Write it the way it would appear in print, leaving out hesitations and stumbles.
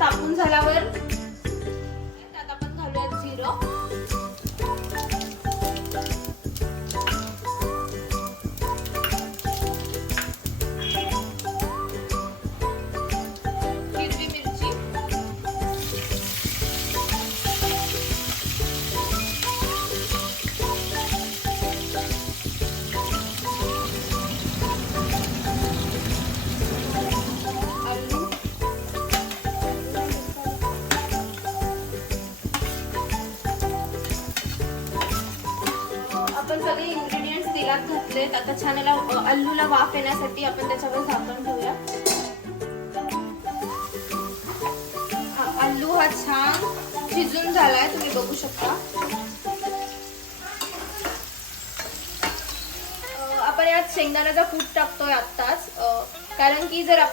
तापून झाल्यावर त्यात आपण घालूया जिरं, हिरवी मिरची, आलू, आपण सगळे इंग्रेडिएंट्स तेलात घातलेत. आता छान आलूला वाफ येण्यासाठी आपण त्याच्यावर झाकण ठेवूया. आलू हा छान शिजून झालाय, तुम्ही बघू शकता. आपण यात शेंगदाण्याचा कूट टाकतोय आत्ताच, कारण की जर आपण